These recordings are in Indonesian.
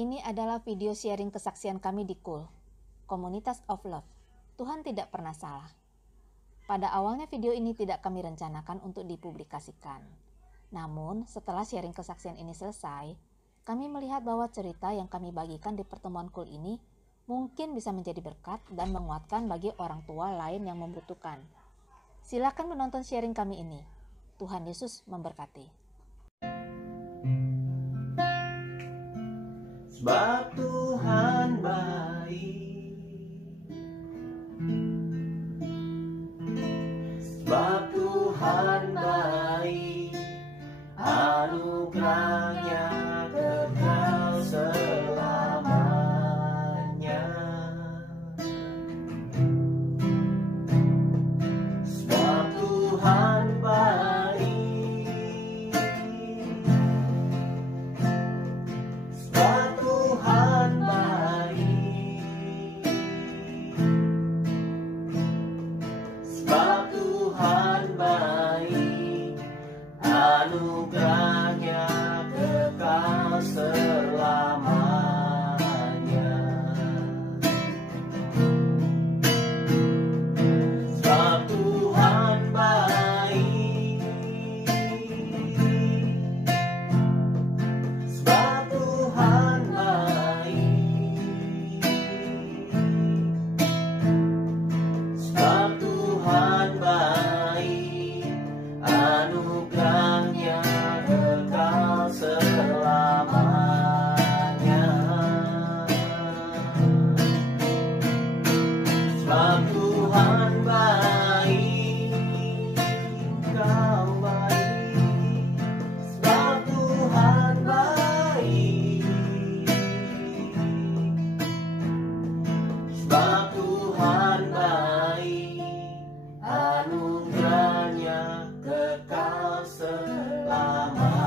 Ini adalah video sharing kesaksian kami di KUL, Komunitas of Love. Tuhan tidak pernah salah. Pada awalnya video ini tidak kami rencanakan untuk dipublikasikan. Namun, setelah sharing kesaksian ini selesai, kami melihat bahwa cerita yang kami bagikan di pertemuan KUL ini mungkin bisa menjadi berkat dan menguatkan bagi orang tua lain yang membutuhkan. Silakan menonton sharing kami ini. Tuhan Yesus memberkati. Sebab Tuhan baik, sebab Tuhan baik, anugerahnya kekal selamanya. Sebab Tuhan baik, sebab Tuhan baik, sebab Tuhan baik, anugerahnya kekal selamanya. Sebab Tuhan baik, sebab Tuhan baik, sebab Tuhan baik, anugerahnya kekal selamanya. Sebab Tuhan baik, kau baik, sebab Tuhan baik, sebab Tuhan baik, anugerahnya kekal selamanya.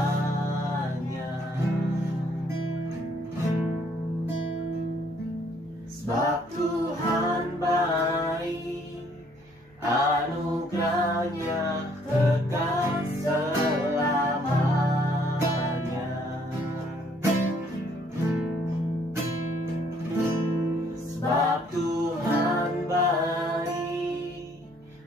Sebab Tuhan baik, anugerahnya kekal selamanya. Sebab Tuhan baik,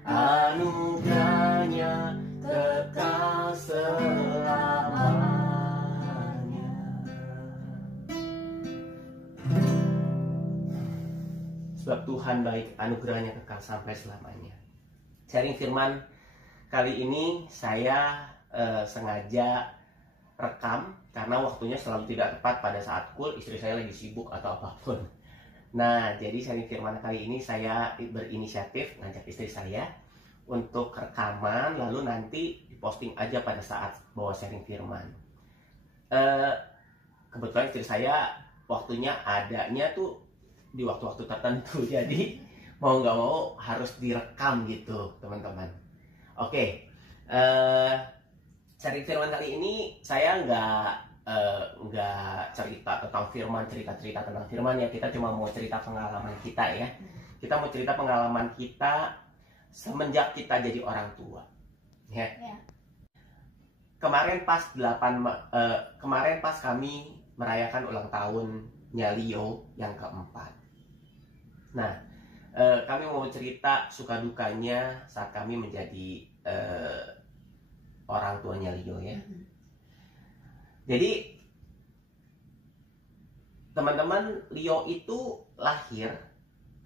anugerahnya kekal selamanya. Sebab Tuhan baik, anugerahnya kekal sampai selamanya. Sharing firman kali ini saya sengaja rekam karena waktunya selalu tidak tepat pada saat KUL, istri saya lagi sibuk atau apapun. Nah, jadi sharing firman kali ini saya berinisiatif ngajak istri saya untuk rekaman, lalu nanti diposting aja pada saat bawa sharing firman. Kebetulan istri saya waktunya adanya tuh di waktu-waktu tertentu, jadi mau nggak mau harus direkam gitu, teman-teman. Oke, sharing firman kali ini saya nggak cerita tentang firman, cerita tentang firman ya. Kita cuma mau cerita pengalaman kita ya. Kita mau cerita pengalaman kita semenjak kita jadi orang tua. Ya. Kemarin pas kami merayakan ulang tahunnya Leo yang keempat. Nah, kami mau cerita suka dukanya saat kami menjadi orang tuanya Leo ya. Jadi teman-teman, Leo itu lahir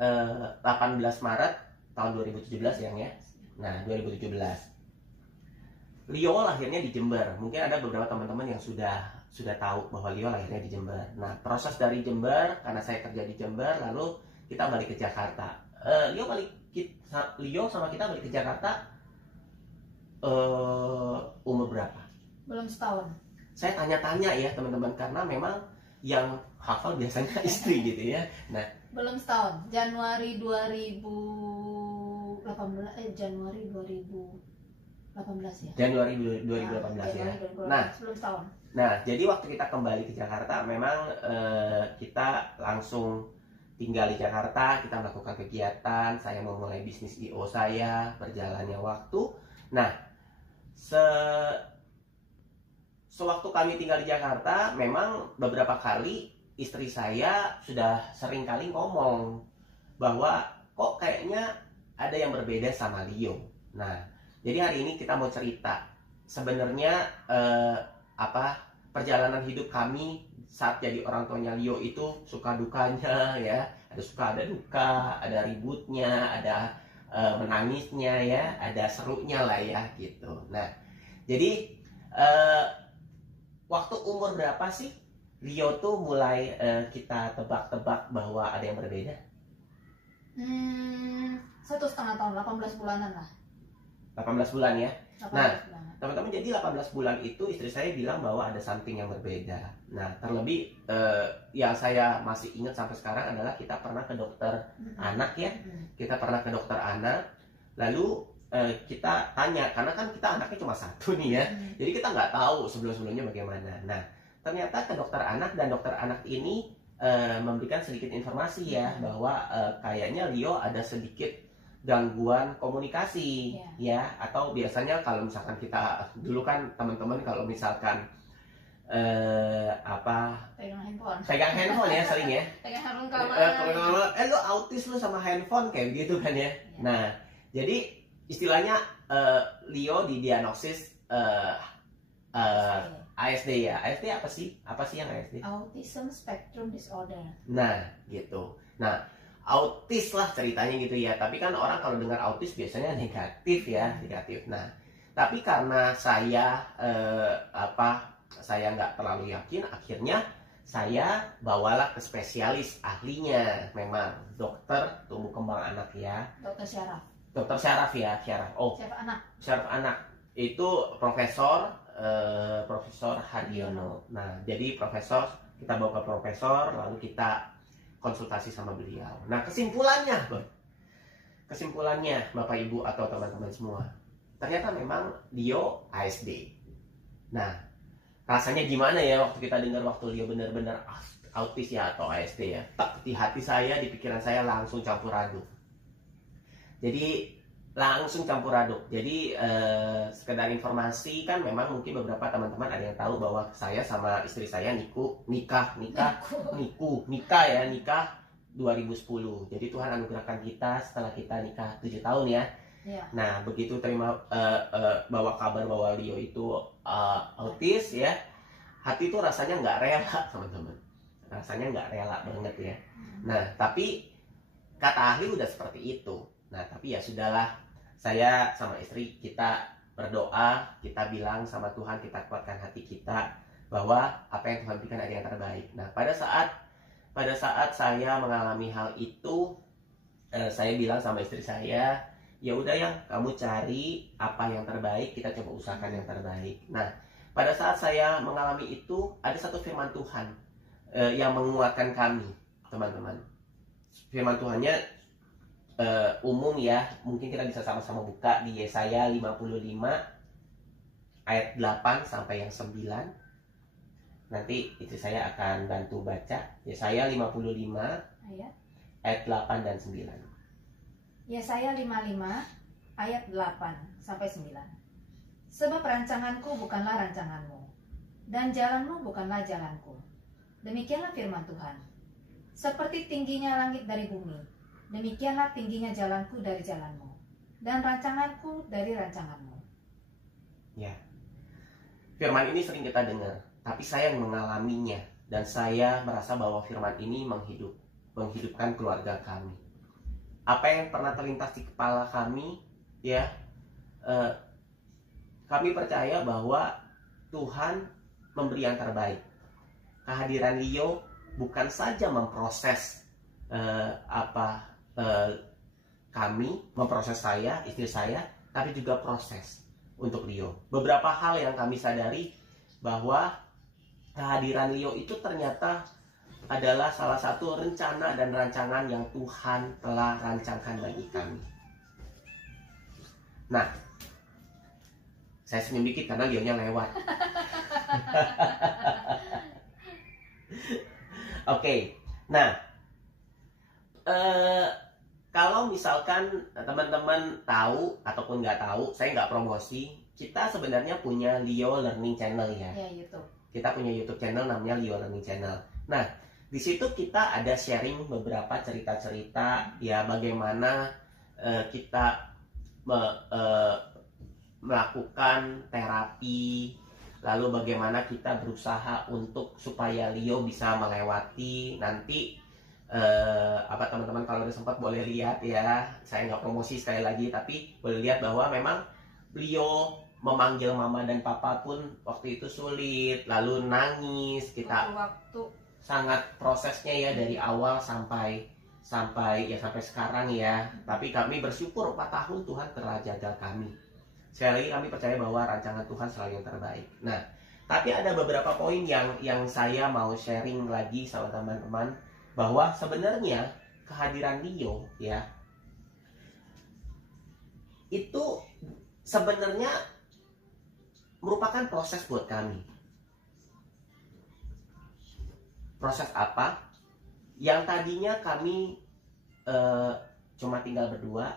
18 Maret tahun 2017 ya. Nah, 2017. Leo lahirnya di Jember. Mungkin ada beberapa teman-teman yang sudah tahu bahwa Leo lahirnya di Jember. Nah, proses dari Jember, karena saya kerja di Jember, lalu kita balik ke Jakarta. Leo sama kita balik ke Jakarta umur berapa? Belum setahun. Saya tanya-tanya ya teman-teman, karena memang yang hafal biasanya istri gitu ya. Nah, belum setahun. Januari 2018 ya. Januari 2018 ya. Nah, belum setahun. Nah, jadi waktu kita kembali ke Jakarta, memang kita langsung tinggal di Jakarta, kita melakukan kegiatan, saya memulai bisnis IO saya, berjalannya waktu. Nah, sewaktu kami tinggal di Jakarta, memang beberapa kali istri saya sudah sering kali ngomong bahwa kok kayaknya ada yang berbeda sama Leo. Nah, jadi hari ini kita mau cerita sebenarnya perjalanan hidup kami saat jadi orang tuanya Leo itu suka dukanya ya, ada duka, ada ributnya, ada menangisnya ya, ada serunya lah ya gitu. Nah, jadi waktu umur berapa sih Leo tuh mulai kita tebak-tebak bahwa ada yang berbeda? 1,5 tahun, 18 bulanan lah. 18 bulan ya. 18 Nah, bulanan. teman-teman, jadi 18 bulan itu istri saya bilang bahwa ada something yang berbeda. Nah, terlebih yang saya masih ingat sampai sekarang adalah kita pernah ke dokter anak ya. Kita pernah ke dokter anak, lalu kita tanya, karena kan kita anaknya cuma satu nih ya. Jadi kita nggak tahu sebelum-sebelumnya bagaimana. Nah, ternyata ke dokter anak, dan dokter anak ini memberikan sedikit informasi ya, bahwa kayaknya Leo ada sedikit gangguan komunikasi ya, atau biasanya kalau misalkan kita dulu kan teman-teman kalau misalkan pegang handphone ya sering ya, pegang handphone kamar. Lu autis lu sama handphone kayak gitu kan ya. Nah, jadi istilahnya Leo didiagnosis ASD ya. ASD apa sih? Apa sih yang ASD? Autism Spectrum Disorder. Nah, gitu. Nah, autis lah ceritanya gitu ya. Tapi kan orang kalau dengar autis biasanya negatif ya, negatif. Nah, tapi karena saya saya nggak terlalu yakin, akhirnya saya bawalah ke spesialis ahlinya, memang dokter tumbuh kembang anak ya. Dokter Syaraf. Dokter Syaraf ya, Syaraf. Oh, Syaraf anak itu Profesor Hadiono. Nah, jadi kita bawa ke profesor, lalu kita konsultasi sama beliau. Nah, kesimpulannya Bapak Ibu atau teman-teman semua, ternyata memang Leo ASD. Nah, rasanya gimana ya waktu kita dengar waktu Leo benar-benar autis ya atau ASD ya? Tak, di hati saya, di pikiran saya langsung campur aduk. Jadi sekedar informasi kan, memang mungkin beberapa teman-teman ada yang tahu bahwa saya sama istri saya nikah 2010. Jadi Tuhan anugerahkan kita setelah kita nikah 7 tahun ya. Nah, begitu terima bawa kabar bahwa Leo itu autis ya, hati itu rasanya nggak rela teman-teman, rasanya nggak rela banget ya. Nah, tapi kata ahli udah seperti itu. Nah, tapi ya sudahlah, saya sama istri kita berdoa, kita bilang sama Tuhan, kita kuatkan hati kita bahwa apa yang Tuhan berikan ada yang terbaik. Nah, pada saat saya mengalami hal itu, saya bilang sama istri saya, ya udah yang kamu cari apa yang terbaik, kita coba usahakan yang terbaik. Nah, pada saat saya mengalami itu, ada satu firman Tuhan yang menguatkan kami, teman-teman. Firman Tuhannya umum ya, mungkin kita bisa sama-sama buka di Yesaya 55 ayat 8 sampai yang 9. Nanti istri saya akan bantu baca Yesaya 55 ayat 8 dan 9. Yesaya 55 ayat 8 sampai 9. Sebab rancanganku bukanlah rancanganmu, dan jalanmu bukanlah jalanku. Demikianlah firman Tuhan. Seperti tingginya langit dari bumi, demikianlah tingginya jalanku dari jalanmu, dan rancanganku dari rancanganmu. Ya, firman ini sering kita dengar, tapi saya mengalaminya, dan saya merasa bahwa firman ini menghidupkan keluarga kami. Apa yang pernah terlintas di kepala kami, ya, kami percaya bahwa Tuhan memberi yang terbaik. Kehadiran Leo bukan saja memproses kami, memproses saya, istri saya, tapi juga proses untuk Leo. Beberapa hal yang kami sadari bahwa kehadiran Leo itu ternyata adalah salah satu rencana dan rancangan yang Tuhan telah rancangkan bagi kami. Nah, saya senyum dikit karena Leo-nya lewat. Oke, nah, kalau misalkan teman-teman tahu ataupun nggak tahu, saya nggak promosi, kita sebenarnya punya Leo Learning Channel ya. Ya, YouTube. Kita punya YouTube channel namanya Leo Learning Channel. Nah, Di situ kita ada sharing beberapa cerita-cerita ya bagaimana kita melakukan terapi, lalu bagaimana kita berusaha untuk supaya Leo bisa melewati nanti teman-teman kalau udah sempat boleh lihat ya, saya nggak promosi sekali lagi, tapi boleh lihat bahwa memang Leo memanggil mama dan papa pun waktu itu sulit, lalu nangis, kita waktu sangat prosesnya ya dari awal sampai sekarang ya. Tapi kami bersyukur 4 tahun Tuhan telah jaga kami. Sekali lagi kami percaya bahwa rancangan Tuhan selalu yang terbaik. Nah, tapi ada beberapa poin yang saya mau sharing lagi sama teman-teman, bahwa sebenarnya kehadiran Leo ya itu sebenarnya merupakan proses buat kami. Proses apa? Yang tadinya kami cuma tinggal berdua,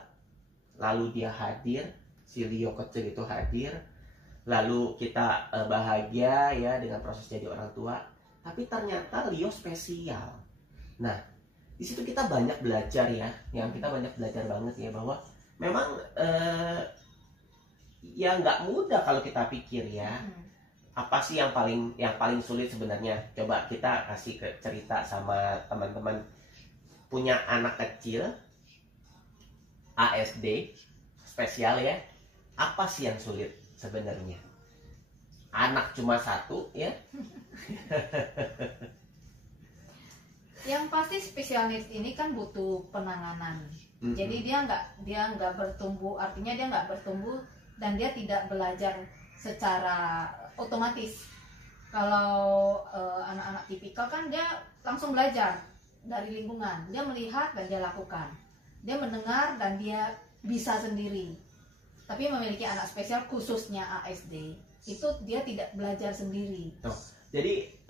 lalu dia hadir, si Leo kecil itu hadir, lalu kita bahagia ya dengan proses jadi orang tua. Tapi ternyata Leo spesial. Nah, di situ kita banyak belajar ya, yang kita banyak belajar banget ya, bahwa memang ya nggak mudah kalau kita pikir ya. Apa sih yang paling sulit sebenarnya? Coba kita kasih cerita sama teman-teman punya anak kecil ASD spesial ya. Apa sih yang sulit sebenarnya? Anak cuma satu ya. Yang pasti special needs ini kan butuh penanganan. Jadi dia nggak bertumbuh, artinya dia nggak bertumbuh dan dia tidak belajar secara otomatis. Kalau anak-anak tipikal kan dia langsung belajar dari lingkungan. Dia melihat dan dia lakukan. Dia mendengar dan dia bisa sendiri. Tapi memiliki anak spesial khususnya ASD, itu dia tidak belajar sendiri. Jadi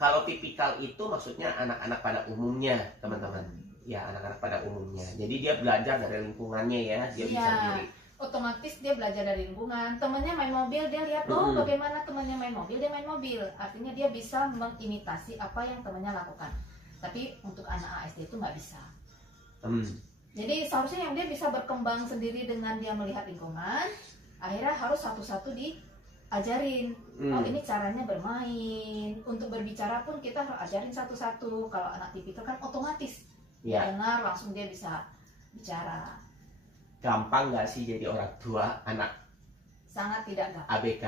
kalau tipikal itu maksudnya anak-anak pada umumnya, teman-teman. Ya, anak-anak pada umumnya. Jadi dia belajar dari lingkungannya ya, dia bisa sendiri. Otomatis dia belajar dari lingkungan. Temannya main mobil, dia lihat bagaimana temannya main mobil, dia main mobil. Artinya dia bisa mengimitasi apa yang temannya lakukan. Tapi untuk anak ASD itu nggak bisa. Jadi seharusnya yang dia bisa berkembang sendiri dengan dia melihat lingkungan, akhirnya harus satu-satu diajarin. Oh, ini caranya bermain. Untuk berbicara pun kita harus ajarin satu-satu. Kalau anak tipikal kan otomatis dia dengar langsung dia bisa bicara. Gampang nggak sih jadi orang tua anak Sangat tidak gampang. ABK?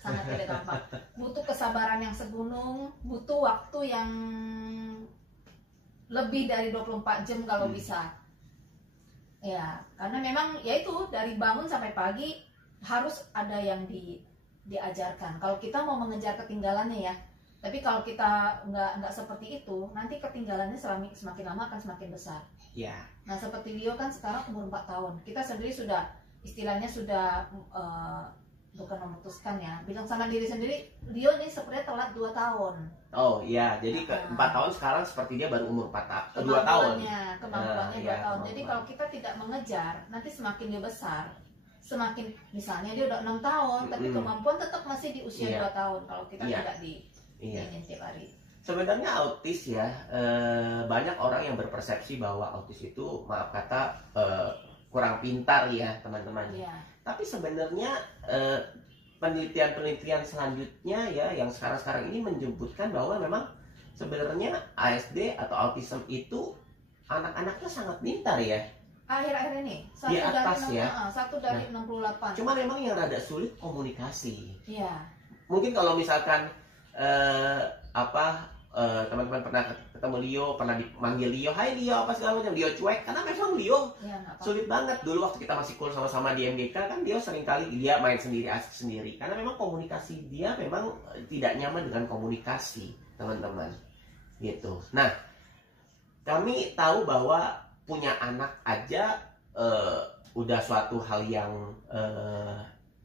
Sangat tidak gampang. Butuh kesabaran yang segunung, butuh waktu yang lebih dari 24 jam kalau bisa. Ya, karena memang ya itu dari bangun sampai pagi harus ada yang diajarkan. Kalau kita mau mengejar ketinggalannya ya, tapi kalau kita nggak seperti itu, nanti ketinggalannya semakin lama akan semakin besar. Ya. Nah seperti Leo kan sekarang umur 4 tahun, kita sendiri sudah istilahnya sudah bukan memutuskan ya, bilang sama diri sendiri, Leo ini sebenarnya telat 2 tahun. Oh iya, jadi 4 tahun sekarang seperti dia baru umur 2 tahun. Kemampuannya 2 tahun. Jadi kalau kita tidak mengejar, nanti semakin dia besar, semakin misalnya dia udah 6 tahun, tapi kemampuan tetap masih di usia 2 tahun kalau kita tidak diingin tiap hari. Sebenarnya autis ya, banyak orang yang berpersepsi bahwa autis itu maaf kata kurang pintar ya teman-teman. Tapi sebenarnya penelitian-penelitian selanjutnya ya yang sekarang ini menyebutkan bahwa memang sebenarnya ASD atau autism itu anak-anaknya sangat pintar ya. Akhir-akhir ini di atas satu dari 68. Cuma memang yang rada sulit komunikasi. Iya. Mungkin kalau misalkan teman-teman pernah ketemu Leo, pernah dipanggil Leo, hai Leo apa segala macam, Leo cuek karena memang Leo sulit banget. Dulu waktu kita masih cool sama-sama di MGK kan Leo sering kali dia main sendiri, asik sendiri karena memang komunikasi dia memang tidak nyaman dengan komunikasi teman-teman gitu. Nah, kami tahu bahwa punya anak aja udah suatu hal yang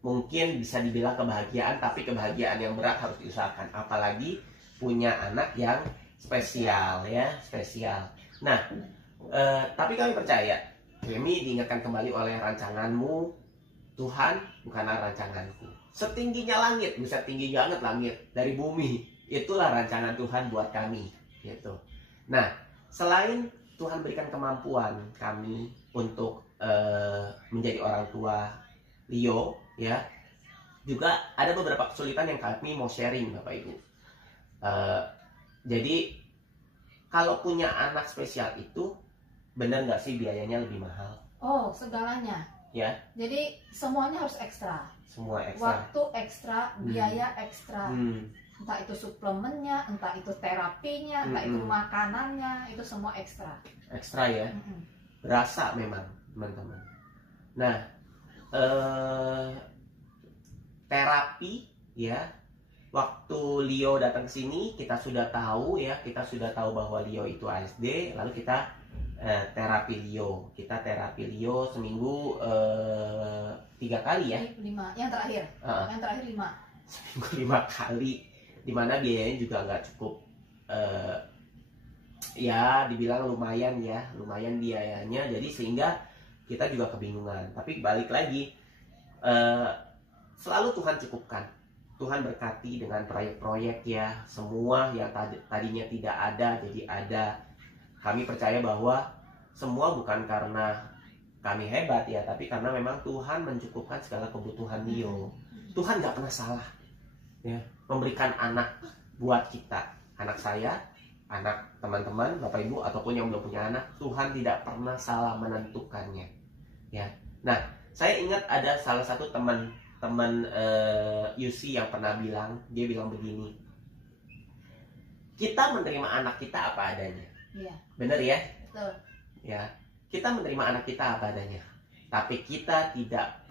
mungkin bisa dibilang kebahagiaan, tapi kebahagiaan yang berat harus diusahakan, apalagi punya anak yang spesial ya, spesial. Nah, tapi kami percaya, kami diingatkan kembali oleh rancanganmu, Tuhan, bukanlah rancanganku. Setingginya langit, bisa tinggi banget langit dari bumi, itulah rancangan Tuhan buat kami. gitu. Nah, selain Tuhan berikan kemampuan kami untuk menjadi orang tua Leo, ya, juga ada beberapa kesulitan yang kami mau sharing, Bapak Ibu. Jadi kalau punya anak spesial itu, benar nggak sih biayanya lebih mahal? Oh, segalanya. Ya. Jadi semuanya harus ekstra. Semua ekstra. Waktu ekstra, biaya ekstra. Entah itu suplemennya, entah itu terapinya, entah itu makanannya, itu semua ekstra. Ekstra ya. Berasa memang, teman-teman. Nah, terapi ya. Waktu Leo datang ke sini, kita sudah tahu ya, bahwa Leo itu ASD, lalu kita terapi Leo. Kita terapi Leo seminggu 3 kali ya. 5, yang terakhir. Yang terakhir 5. Seminggu 5 kali, dimana biayanya juga nggak cukup. Ya, dibilang lumayan ya, lumayan biayanya. Jadi sehingga kita juga kebingungan. Tapi balik lagi, selalu Tuhan cukupkan. Tuhan berkati dengan proyek-proyek ya, semua yang tadinya tidak ada jadi ada. Kami percaya bahwa semua bukan karena kami hebat ya, tapi karena memang Tuhan mencukupkan segala kebutuhan Leo. Tuhan nggak pernah salah ya, memberikan anak buat kita. Anak saya, anak teman-teman, Bapak Ibu, ataupun yang belum punya anak, Tuhan tidak pernah salah menentukannya ya. Nah, saya ingat ada salah satu teman UC yang pernah bilang, dia bilang begini, kita menerima anak kita apa adanya. Iya. Bener ya? Betul. Ya, kita menerima anak kita apa adanya. Tapi kita tidak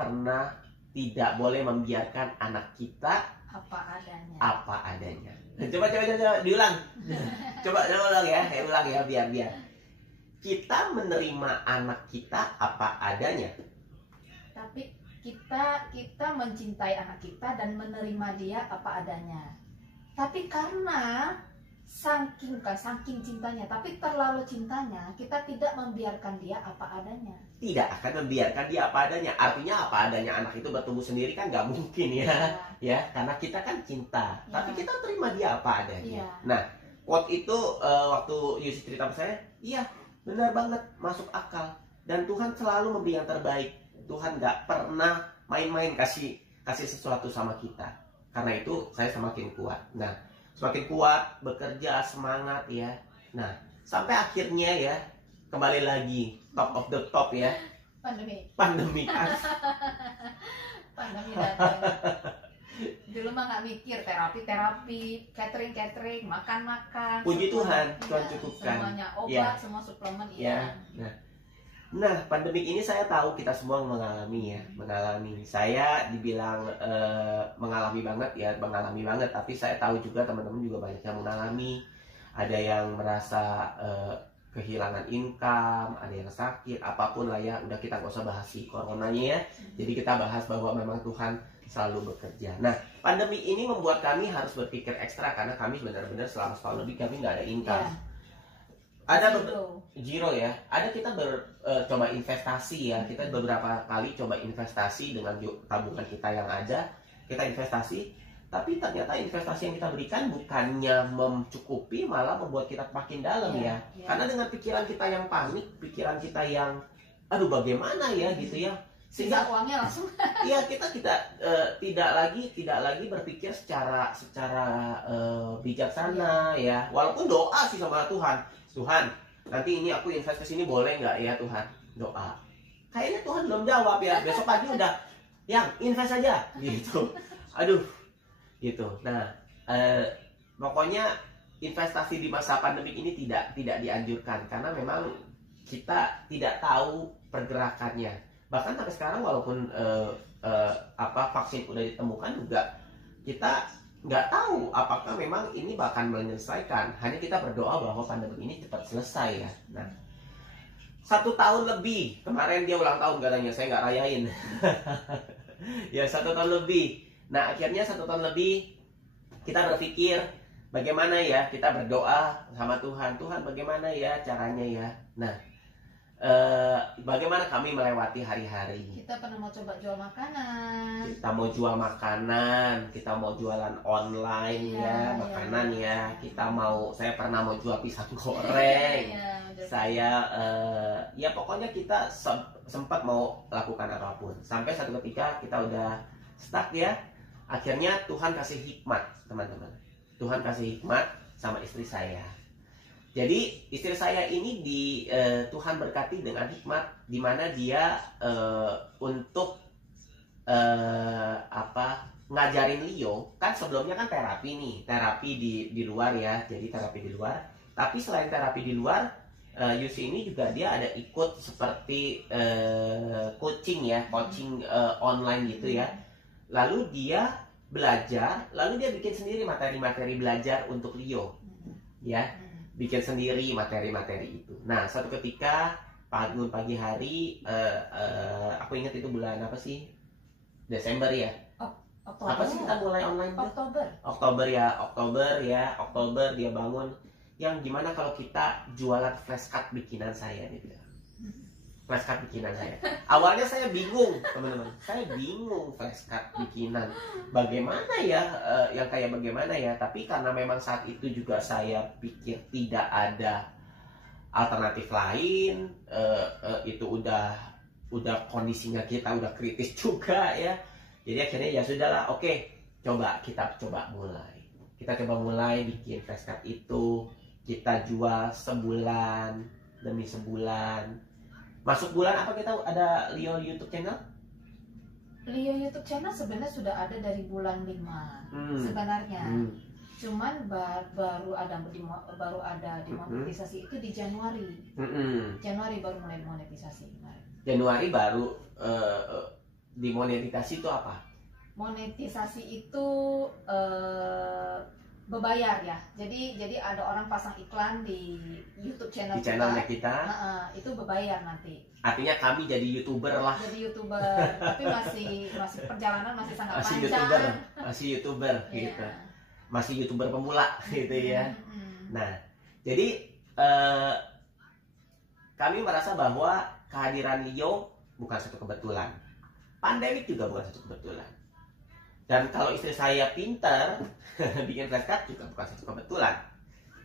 boleh membiarkan anak kita apa adanya. Coba diulang. Coba ulang ya, ulang ya biar. Kita menerima anak kita apa adanya. Tapi kita mencintai anak kita dan menerima dia apa adanya. Tapi karena saking cintanya, tapi terlalu cintanya, kita tidak membiarkan dia apa adanya. Tidak akan membiarkan dia apa adanya. Artinya apa adanya anak itu bertumbuh sendiri kan nggak mungkin ya. Ya, karena kita kan cinta. Tapi kita terima dia apa adanya. Nah, quote itu waktu Yusi cerita sama saya, iya benar banget, masuk akal. Dan Tuhan selalu memberi yang terbaik. Tuhan nggak pernah main-main kasih sesuatu sama kita. Karena itu saya semakin kuat. Nah, semakin kuat, bekerja, semangat ya. Nah, sampai akhirnya ya, kembali lagi top of the top ya. Pandemi datang. Dulu mah nggak mikir terapi, catering, makan. Puji Tuhan, Tuhan cukupkan. Semuanya obat, semua suplemen ya. Nah, pandemi ini saya tahu kita semua mengalami. Saya dibilang mengalami banget, tapi saya tahu juga teman-teman juga banyak yang mengalami. Ada yang merasa kehilangan income, ada yang sakit, apapun lah ya. Udah, kita nggak usah bahas si coronanya ya. Jadi kita bahas bahwa memang Tuhan selalu bekerja. Nah, pandemi ini membuat kami harus berpikir ekstra karena kami benar-benar selama setahun lebih kami nggak ada income. Ada zero ya. Ada kita coba investasi ya. Kita beberapa kali coba investasi dengan tabungan kita yang ada. Kita investasi, tapi ternyata investasi yang kita berikan bukannya mencukupi, malah membuat kita makin dalam ya. Karena dengan pikiran kita yang panik, pikiran kita yang aduh bagaimana ya gitu ya. Sehingga uangnya langsung. Iya, kita tidak lagi berpikir secara bijaksana ya. Walaupun doa sih sama Tuhan, nanti ini aku invest ke sini boleh nggak ya Tuhan? Doa. Kayaknya Tuhan belum jawab ya. Besok pagi udah, yang invest aja gitu. Aduh, gitu. Nah, pokoknya investasi di masa pandemi ini tidak dianjurkan karena memang kita tidak tahu pergerakannya. Bahkan sampai sekarang walaupun vaksin udah ditemukan juga kita nggak tahu apakah memang ini bakal menyelesaikan. Hanya kita berdoa bahwa pandemi ini cepat selesai ya. Nah, 1 tahun lebih, kemarin dia ulang tahun katanya, saya nggak rayain. Ya 1 tahun lebih. Nah, akhirnya 1 tahun lebih kita berpikir bagaimana ya kita berdoa sama Tuhan. Tuhan bagaimana ya caranya ya. Nah, bagaimana kami melewati hari-hari. Kita pernah mau coba jual makanan. Kita mau jual makanan, kita mau jualan online ya, makanan ya. Saya pernah mau jual pisang goreng. Saya ya pokoknya kita sempat mau lakukan apapun. Sampai satu ketika kita udah stuck ya. Akhirnya Tuhan kasih hikmat, teman-teman. Tuhan kasih hikmat sama istri saya. Jadi istri saya ini Tuhan berkati dengan hikmat, di mana dia untuk ngajarin Leo. Kan sebelumnya kan terapi di luar ya, jadi terapi di luar. Tapi selain terapi di luar, Yusi ini juga dia ada ikut seperti coaching online gitu ya. Lalu dia belajar, lalu dia bikin sendiri materi-materi belajar untuk Leo, ya. Bikin sendiri materi-materi itu. Nah, suatu ketika pagi hari, aku ingat itu bulan apa sih? Desember ya? Oktober. Apa sih kita mulai online? Oktober dia bangun. Yang gimana kalau kita jualan flashcard bikinan saya gitu. Flashcard bikinan saya. Awalnya saya bingung, teman-teman. Saya bingung flashcard bikinan. Bagaimana ya, yang kayak bagaimana ya. Tapi karena memang saat itu juga saya pikir tidak ada alternatif lain. Itu udah kondisinya kita udah kritis juga ya. Jadi akhirnya ya sudahlah, oke, kita coba mulai. Kita coba mulai bikin flashcard itu. Kita jual sebulan demi sebulan. Masuk bulan apa kita ada Leo YouTube channel? Leo YouTube channel sebenarnya sudah ada dari bulan 5 sebenarnya. Cuman baru ada dimonetisasi itu di Januari. Januari baru mulai monetisasi. Januari baru dimonetisasi itu apa? Monetisasi itu berbayar ya. Jadi ada orang pasang iklan di YouTube channel kita. Itu berbayar nanti. Artinya kami jadi YouTuber lah. Jadi YouTuber, tapi masih perjalanan masih sangat panjang. Masih YouTuber gitu. Masih YouTuber pemula gitu ya. Nah, jadi kami merasa bahwa kehadiran Leo bukan satu kebetulan. Pandemik juga bukan satu kebetulan. Dan kalau istri saya pintar bikin flashcard juga bukan satu kebetulan.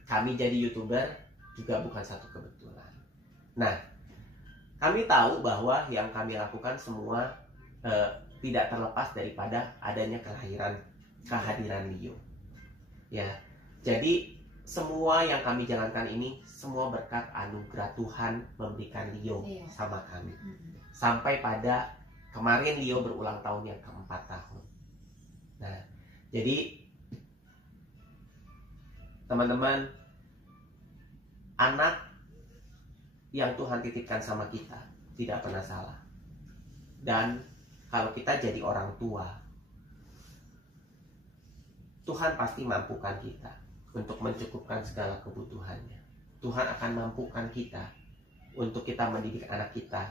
Kami jadi YouTuber juga bukan satu kebetulan. Nah, kami tahu bahwa yang kami lakukan semua tidak terlepas daripada adanya kehadiran Leo. Ya, jadi semua yang kami jalankan ini semua berkat anugerah Tuhan memberikan Leo sama kami. Sampai pada kemarin Leo berulang tahun yang ke-4 tahun. Nah, jadi teman-teman, anak yang Tuhan titipkan sama kita tidak pernah salah. Dan kalau kita jadi orang tua, Tuhan pasti mampukan kita untuk mencukupkan segala kebutuhannya. Tuhan akan mampukan kita untuk kita mendidik anak kita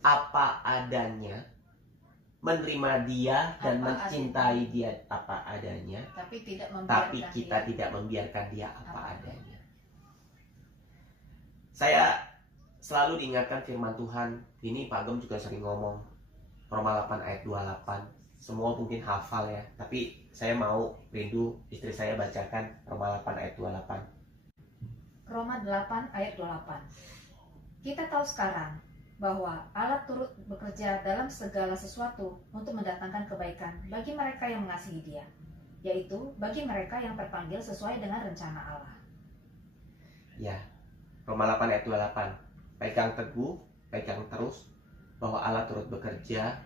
apa adanya, menerima dia dan mencintai dia apa adanya, tapi kita tidak membiarkan dia apa adanya. Saya selalu diingatkan firman Tuhan. Ini Pak Gem juga sering ngomong, Roma 8 ayat 28. Semua mungkin hafal ya, tapi saya mau rindu istri saya bacakan Roma 8 ayat 28. Roma 8 ayat 28. Kita tahu sekarang bahwa Allah turut bekerja dalam segala sesuatu untuk mendatangkan kebaikan bagi mereka yang mengasihi Dia, yaitu bagi mereka yang terpanggil sesuai dengan rencana Allah. Ya, Roma 8 ayat 28. Pegang teguh, pegang terus bahwa Allah turut bekerja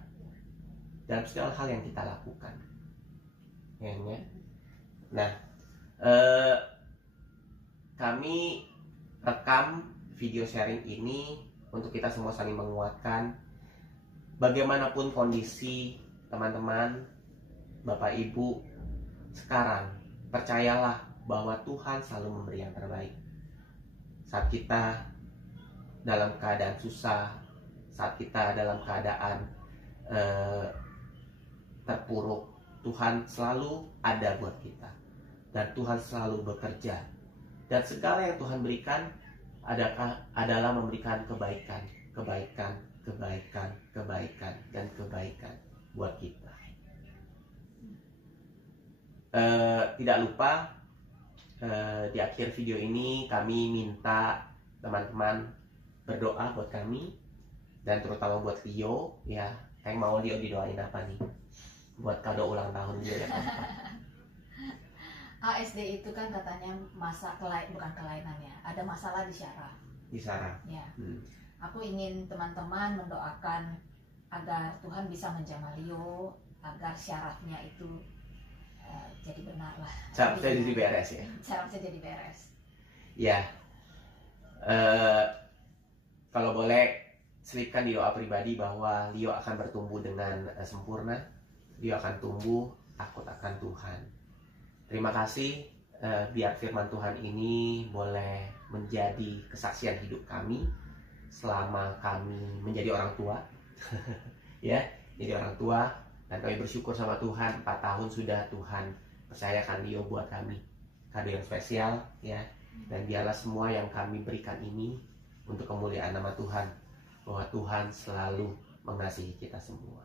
dalam segala hal yang kita lakukan. Ya. Nah, kami rekam video sharing ini untuk kita semua saling menguatkan. Bagaimanapun kondisi teman-teman, Bapak Ibu, sekarang percayalah bahwa Tuhan selalu memberi yang terbaik. Saat kita dalam keadaan susah, saat kita dalam keadaan terpuruk, Tuhan selalu ada buat kita. Dan Tuhan selalu bekerja. Dan segala yang Tuhan berikan adalah memberikan kebaikan, dan kebaikan buat kita. Tidak lupa di akhir video ini kami minta teman-teman berdoa buat kami, dan terutama buat Leo ya. Yang mau Leo didoain apa nih buat kado ulang tahun dia ya? ASD itu kan katanya bukan kelainan ya, ada masalah di syaraf. Di saraf. Ya. Aku ingin teman-teman mendoakan agar Tuhan bisa menjamah Leo, agar syarafnya itu jadi benar lah. Syarafnya jadi beres ya. Syarafnya jadi beres. Ya. Kalau boleh selipkan di doa pribadi bahwa Leo akan bertumbuh dengan sempurna. Leo akan tumbuh takut akan Tuhan. Terima kasih, biar firman Tuhan ini boleh menjadi kesaksian hidup kami selama kami menjadi orang tua. Ya, jadi orang tua, dan kami bersyukur sama Tuhan 4 tahun sudah Tuhan percayakan Leo buat kami. Kado yang spesial ya. Dan biarlah semua yang kami berikan ini untuk kemuliaan nama Tuhan, bahwa Tuhan selalu mengasihi kita semua.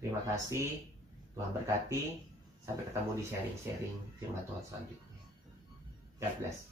Terima kasih, Tuhan berkati. Sampai ketemu di sharing-sharing firman Tuhan selanjutnya. God bless.